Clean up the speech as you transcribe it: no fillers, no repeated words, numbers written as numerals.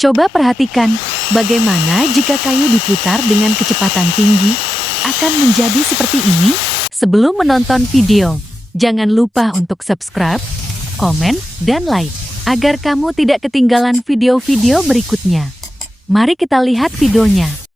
Coba perhatikan, bagaimana jika kayu diputar dengan kecepatan tinggi, akan menjadi seperti ini? Sebelum menonton video, jangan lupa untuk subscribe, komen, dan like, agar kamu tidak ketinggalan video-video berikutnya. Mari kita lihat videonya.